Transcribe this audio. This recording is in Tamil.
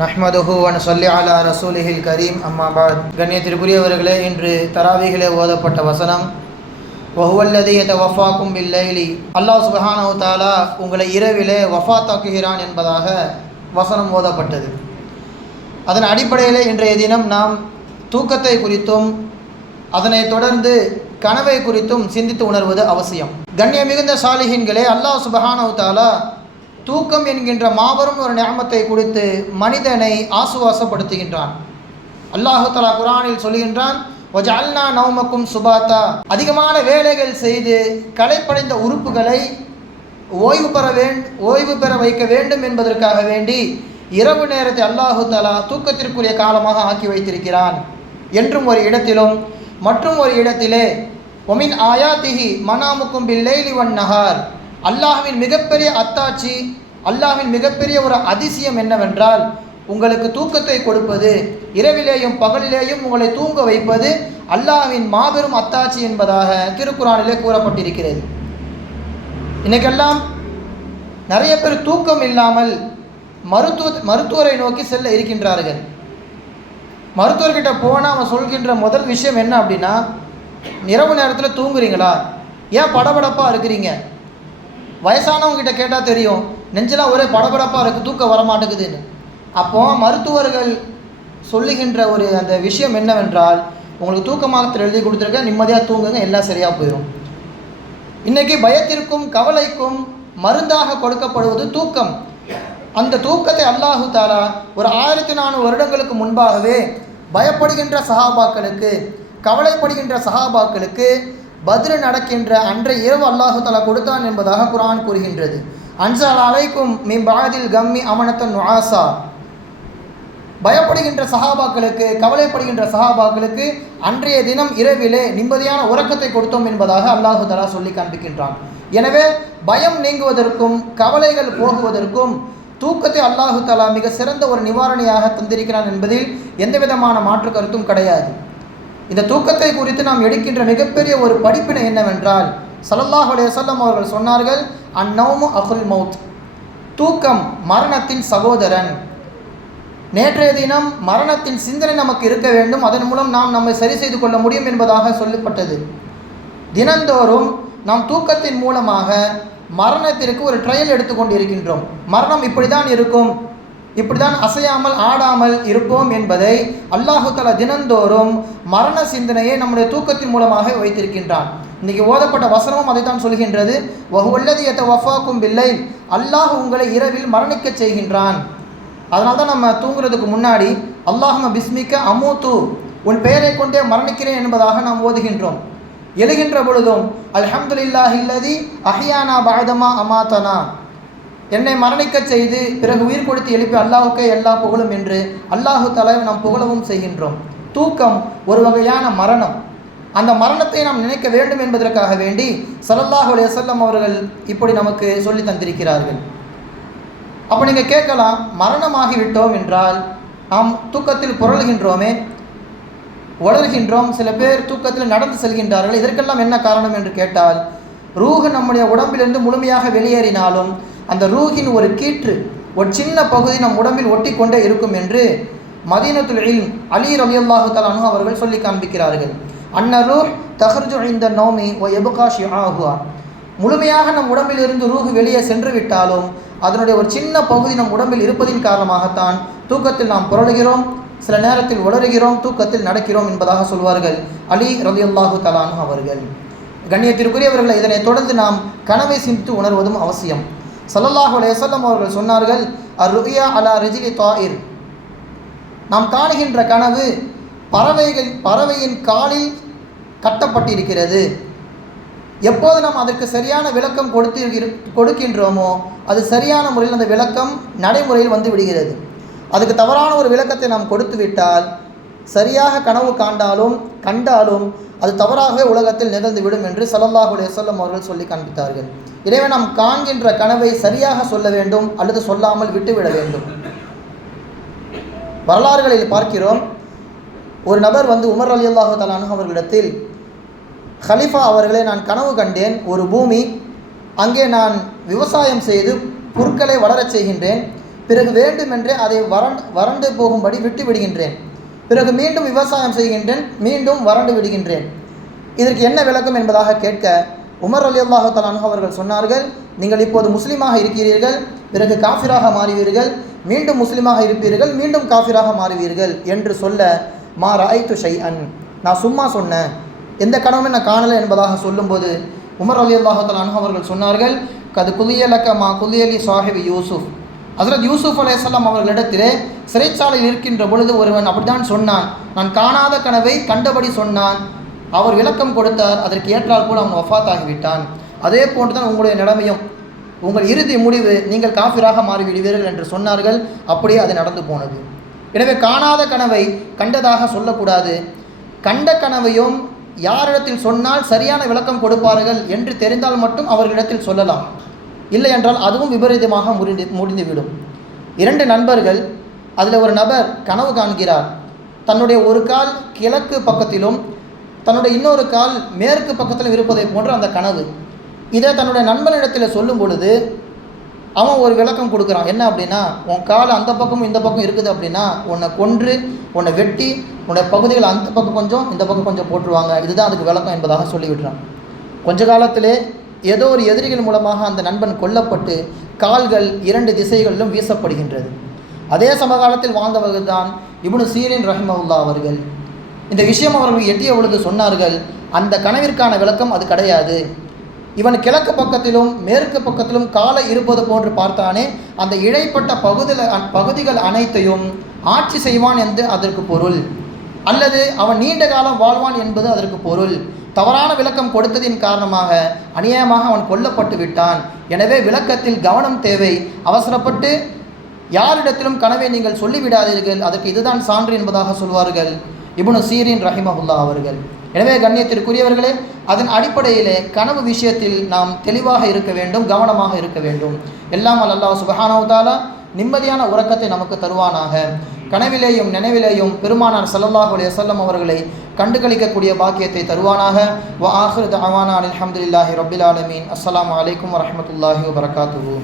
நஹ்மதுஹு வ நுஸல்லி அலா ரசூலிஹில் கரீம் அம்மா பாத். கண்ணியத்திற்குரியவர்களே, இன்று தராவீஹிலே ஓதப்பட்ட வசனம் வஹுவல்லதி யதவஃபாக்கும் பில்லைலி, அல்லாஹ் சுப்ஹானஹு தஆலா உங்களை இரவிலே வஃபாத்தாக்குகிறான் என்பதாக வசனம் ஓதப்பட்டது. அதன் அடிப்படையில் இன்றைய தினம் நாம் தூக்கத்தை குறித்தும் அதனைத் தொடர்ந்து கனவை குறித்தும் சிந்தித்து உணர்வது அவசியம். கண்ணியம் மிகுந்த சாலிஹீன்களே, அல்லாஹ் சுப்ஹானஹு தஆலா தூக்கம் என்கின்ற மாபெரும் ஒரு நிஅமத்தை குறித்து மனிதனை ஆசுவாசப்படுத்துகின்றான். அல்லாஹு தஆலா குர்ஆனில் சொல்கின்றான், வஜஅல்னா நௌமக்கும் சுபாத்தா, அதிகமான வேலைகள் செய்து களைப்படைந்த உறுப்புகளை ஓய்வு பெற வைக்க வேண்டும் என்பதற்காக வேண்டி இரவு நேரத்தை அல்லாஹு தஆலா தூக்கத்திற்குரிய காலமாக ஆக்கி வைத்திருக்கிறான் என்றும் ஒரு இடத்திலும், மற்றும் ஒரு இடத்திலே ஒமின் ஆயாத்திஹி மனாமுக்கும் பில்லைலி வன் நஹார், அல்லாஹ்வின் மிகப்பெரிய அத்தாட்சி, அல்லாஹ்வின் மிகப்பெரிய ஒரு அதிசயம் என்னவென்றால் உங்களுக்கு தூக்கத்தை கொடுப்பது, இரவிலேயும் பகலிலேயும் உங்களை தூங்க வைப்பது அல்லாஹ்வின் மாபெரும் அத்தாட்சி என்பதாக திருக்குர்ஆனிலே கூறப்பட்டிருக்கிறது. இன்னைக்கெல்லாம் நிறைய பேர் தூக்கம் இல்லாமல் மருத்துவரை நோக்கி செல்ல இருக்கின்றார்கள். மருத்துவர்கிட்ட போனால் அவன் சொல்கின்ற முதல் விஷயம் என்ன அப்படின்னா, இரவு நேரத்தில் தூங்குறீங்களா, ஏன் படபடப்பாக இருக்கிறீங்க? வயசானவங்ககிட்ட கேட்டால் தெரியும், நெஞ்செல்லாம் ஒரே படபடப்பாக இருக்குது, தூக்கம் வரமாட்டேங்குதுன்னு. அப்போது மருத்துவர்கள் சொல்லுகின்ற ஒரு அந்த விஷயம் என்னவென்றால், உங்களுக்கு தூக்க மாத்திரை எழுதி கொடுத்துருக்க, நிம்மதியாக தூங்குங்க, எல்லாம் சரியாக போயிடும். இன்றைக்கி பயத்திற்கும் கவலைக்கும் மருந்தாக கொடுக்கப்படுவது தூக்கம். அந்த தூக்கத்தை அல்லாஹு தஆலா ஒரு 1400 வருடங்களுக்கு முன்பாகவே பயப்படுகின்ற சஹாபாக்களுக்கு, கவலைப்படுகின்ற சஹாபாக்களுக்கு பத்ர் நடக்கின்ற அன்றைய இரவு அல்லாஹு தஆலா கொடுத்தான் என்பதாக குர்ஆன் கூறுகின்றது. அன்ஸல் அலைக்கும் மின் பஅதில் கம்மி அமனத்தன் நுஆஸா, பயப்படுகின்ற சஹாபாக்களுக்கு, கவலைப்படுகின்ற சஹாபாக்களுக்கு அன்றைய தினம் இரவிலே நிம்மதியான உறக்கத்தை கொடுத்தோம் என்பதாக அல்லாஹு தஆலா சொல்லி காண்பிக்கின்றான். எனவே பயம் நீங்குவதற்கும் கவலைகள் போகுவதற்கும் தூக்கத்தை அல்லாஹு தஆலா மிக சிறந்த ஒரு நிவாரணியாக தந்திருக்கிறான் என்பதில் எந்த விதமான மாற்று கருத்தும் கிடையாது. இந்த தூக்கத்தை குறித்து நாம் எடுக்கின்ற மிகப்பெரிய ஒரு படிப்பினை என்னவென்றால், ஸல்லல்லாஹு அலைஹி வஸல்லம் அவர்கள் சொன்னார்கள், அந்நௌமு அகுல் மௌத், தூக்கம் மரணத்தின் சகோதரன். நேற்றைய தினம் மரணத்தின் சிந்தனை நமக்கு இருக்க வேண்டும், அதன் மூலம் நாம் நம்மை சரி செய்து கொள்ள முடியும் என்பதாக சொல்லப்பட்டது. தினந்தோறும் நாம் தூக்கத்தின் மூலமாக மரணத்திற்கு ஒரு ட்ரையல் எடுத்துக்கொண்டு இருக்கின்றோம். மரணம் இப்படி தான் இருக்கும், இப்படி தான் அசையாமல் ஆடாமல் இருப்போம் என்பதை அல்லாஹு தஆலா தினந்தோறும் மரண சிந்தனையை நம்முடைய தூக்கத்தின் மூலமாக வைத்திருக்கின்றான். இன்றைக்கி ஓதப்பட்ட வசனமும் அதைத்தான் சொல்கின்றது, வஹுவல்லதி யதவஃபாக்கும் பில்லைல், அல்லாஹ் உங்களை இரவில் மரணிக்க செய்கின்றான். அதனால தான் நம்ம தூங்குறதுக்கு முன்னாடி அல்லாஹும்ம பிஸ்மிக்க அமூத்து, உன் பெயரை கொண்டே மரணிக்கிறேன் என்பதாக நாம் ஓதுகின்றோம். எழுகின்ற பொழுதும் அல்ஹம்துலில்லாஹில்லதி அஹ்யானா பஅதமா அமாதனா, என்னை மரணிக்க செய்து பிறகு உயிர் கொடுத்து எழுப்பி அல்லாஹுக்கே எல்லா புகழும் என்று அல்லாஹு தஆலா நாம் புகழவும் செய்கின்றோம். தூக்கம் ஒரு வகையான மரணம். அந்த மரணத்தை நாம் நினைக்க வேண்டும் என்பதற்காக வேண்டி ஸல்லல்லாஹு அலைஹி வஸல்லம் அவர்கள் இப்படி நமக்கு சொல்லி தந்திருக்கிறார்கள். அப்போ நீங்கள் கேட்கலாம், மரணமாகிவிட்டோம் என்றால் நாம் தூக்கத்தில் புரளுகின்றோமே, உளறுகின்றோம், சில பேர் தூக்கத்தில் நடந்து செல்கின்றார்கள், இதற்கெல்லாம் என்ன காரணம் என்று கேட்டால், ரூஹ் நம்முடைய உடம்பிலிருந்து முழுமையாக வெளியேறினாலும் அந்த ரூஹின் ஒரு கீற்று, ஒரு சின்ன பகுதி நம் உடம்பில் ஒட்டி கொண்டே இருக்கும் என்று மதீனத்துல் இல்ம் அலி ரலியல்லாஹு தஆலா அன்ஹு அவர்கள் சொல்லி காண்பிக்கிறார்கள். அன்ன ரூஹ் தஹ்ருஜு இன்த நௌமி வ யப்கா ஷிஆஹுஹா, முழுமையாக நம் உடம்பிலிருந்து ரூஹ் வெளியே சென்று விட்டாலும் அதனுடைய ஒரு சின்ன பகுதி நம் உடம்பில் இருப்பதின் காரணமாகத்தான் தூக்கத்தில் நாம் புரளுகிறோம், சில நேரத்தில் உளறுகிறோம், தூக்கத்தில் நடக்கிறோம் என்பதாக சொல்வார்கள் அலி ரலியல்லாஹு தஆலா அன்ஹு அவர்கள். கண்ணியத்திற்குரியவர்களை, இதனை தொடர்ந்து நாம் கனவை சிந்தித்து உணர்வதும் அவசியம். ஸல்லல்லாஹு அலைஹி வஸல்லம் அவர்கள் சொன்னார்கள், அர்-ருயா அலா ரிஜ்லி தாயிர், நாம் காணுகின்ற கனவு பறவையின் காலில் கட்டப்பட்டிருக்கிறது. எப்போது நாம் அதற்கு சரியான விளக்கம் கொடுக்கின்றோமோ அது சரியான முறையில் அந்த விளக்கம் நடைமுறையில் வந்து விடுகிறது. அதுக்கு தவறான ஒரு விளக்கத்தை நாம் கொடுத்து விட்டால், சரியாக கனவு கண்டாலும் அது தவறாகவே உலகத்தில் நிகழ்ந்துவிடும் என்று ஸல்லல்லாஹு அலைஹி வஸல்லம் அவர்கள் சொல்லி காண்பித்தார்கள். எனவே நாம் காண்கின்ற கனவை சரியாக சொல்ல வேண்டும் அல்லது சொல்லாமல் விட்டுவிட வேண்டும். வரலாறுகளில் பார்க்கிறோம், ஒரு நபர் வந்து உமர் ரலியல்லாஹு தஆலா அன்ஹு அவர்களிடத்தில், ஹலிஃபா அவர்களே, நான் கனவு கண்டேன், ஒரு பூமி, அங்கே நான் விவசாயம் செய்து புற்களை வளரச் செய்கின்றேன், பிறகு வேண்டுமென்றே அதை வறண்டு போகும்படி விட்டு விடுகின்றேன். பிறகு மீண்டும் விவசாயம் செய்கின்றேன், மீண்டும் வறண்டு விடுகின்றேன். இதற்கு என்ன விளக்கம் என்பதாக கேட்க உமர் ரலியல்லாஹு தஆலா அன்ஹு அவர்கள் சொன்னார்கள், நீங்கள் இப்போது முஸ்லீமாக இருக்கிறீர்கள், பிறகு காஃபிராக மாறுவீர்கள், மீண்டும் முஸ்லீமாக இருப்பீர்கள், மீண்டும் காஃபிராக மாறுவீர்கள் என்று சொல்ல மா ரஅய்து ஷைஅன், நான் சும்மா சொன்னேன், எந்த கனவுமே நான் காணலை என்பதாக சொல்லும்போது உமர் ரலியல்லாஹு தஆலா அன்ஹு அவர்கள் சொன்னார்கள், கது குலியலக்க மா குலியலி சாஹிபி யூசுஃப், ஹஸரத் யூசுஃப் அலைஹிஸ்ஸலாம் அவர்களிடத்திலே சிறைச்சாலையில் இருக்கின்ற பொழுது ஒருவன் அப்படித்தான் சொன்னான், நான் காணாத கனவை கண்டபடி சொன்னான், அவர் விளக்கம் கொடுத்தார், அதற்கு ஏற்றால் போல் அவன் வஃபாத் ஆகிவிட்டான். அதே போன்று தான் உங்களுடைய நிலைமையும், உங்கள் இறுதி முடிவு நீங்கள் காஃபிராக மாறிவிடுவீர்கள் என்று சொன்னார்கள். அப்படியே அது நடந்து போனது. எனவே காணாத கனவை கண்டதாக சொல்லக்கூடாது. கண்ட கனவையும் யாரிடத்தில் சொன்னால் சரியான விளக்கம் கொடுப்பார்கள் என்று தெரிந்தால் மட்டும் அவர்களிடத்தில் சொல்லலாம். இல்லை என்றால் அதுவும் விபரீதமாக முடிந்துவிடும். 2 நண்பர்கள், அதில் ஒரு நபர் கனவு காண்கிறார், தன்னுடைய ஒரு கால் கிழக்கு பக்கத்திலும் தன்னுடைய இன்னொரு கால் மேற்கு பக்கத்திலும் இருப்பதை போன்ற அந்த கனவு. இதை தன்னுடைய நண்பனிடத்தில் சொல்லும் பொழுது அவன் ஒரு விளக்கம் கொடுக்குறான். என்ன அப்படின்னா, உன் கால் அந்த பக்கமும் இந்த பக்கம் இருக்குது அப்படின்னா உன்னை கொன்று உன்னை வெட்டி உன்னுடைய பகுதிகள் அந்த பக்கம் கொஞ்சம் இந்த பக்கம் கொஞ்சம் போட்டுருவாங்க, இதுதான் அதுக்கு விளக்கம் என்பதாக சொல்லிவிடுறான். கொஞ்ச காலத்திலே ஏதோ ஒரு எதிரிகள் மூலமாக அந்த நண்பன் கொல்லப்பட்டு கால்கள் 2 திசைகளிலும் வீசப்படுகின்றது. அதே சமகாலத்தில் வாழ்ந்தவர்கள் தான் இப்னு சீரின் ரஹிமஹுல்லா அவர்கள். இந்த விஷயம் அவர்கள் எட்டிய பொழுது சொன்னார்கள், அந்த கனவிற்கான விளக்கம் அது கிடையாது. இவன் கிழக்கு பக்கத்திலும் மேற்கு பக்கத்திலும் காலை இருப்பது போன்று பார்த்தானே, அந்த இடைப்பட்ட பகுதிகள் அனைத்தையும் ஆட்சி செய்வான் என்று அதற்கு பொருள், அல்லது அவன் நீண்ட காலம் வாழ்வான் என்பது அதற்கு பொருள். தவறான விளக்கம் கொடுத்ததின் காரணமாக அநியாயமாக அவன் கொல்லப்பட்டு விட்டான். எனவே விளக்கத்தில் கவனம் தேவை. அவசரப்பட்டு யாரிடத்திலும் கனவை நீங்கள் சொல்லிவிடாதீர்கள், அதற்கு இதுதான் சான்று என்பதாக சொல்வார்கள் இப்னு சீரின் ரஹிமஹுல்லா அவர்கள். எனவே கண்ணியத்திற்குரியவர்களே, அதன் அடிப்படையிலே கனவு விஷயத்தில் நாம் தெளிவாக இருக்க வேண்டும், கவனமாக இருக்க வேண்டும். எல்லாம் அல்லாஹ் சுப்ஹானஹு வ தஆலா நிம்மதியான உறக்கத்தை நமக்கு தருவானாக. கனவிலேயும் நினைவிலேயும் பெருமானார் ஸல்லல்லாஹு அலைஹி வஸல்லம் அவர்களை கண்டுகளிக்கக்கூடிய பாக்கியத்தை தருவானாக. வ ஆகிரு தஅவானா அல்ஹம்துலில்லாஹி ரப்பில் ஆலமீன். அஸ்ஸலாமு அலைக்கும் வரஹ்மத்துல்லாஹி வபரகாத்துஹு.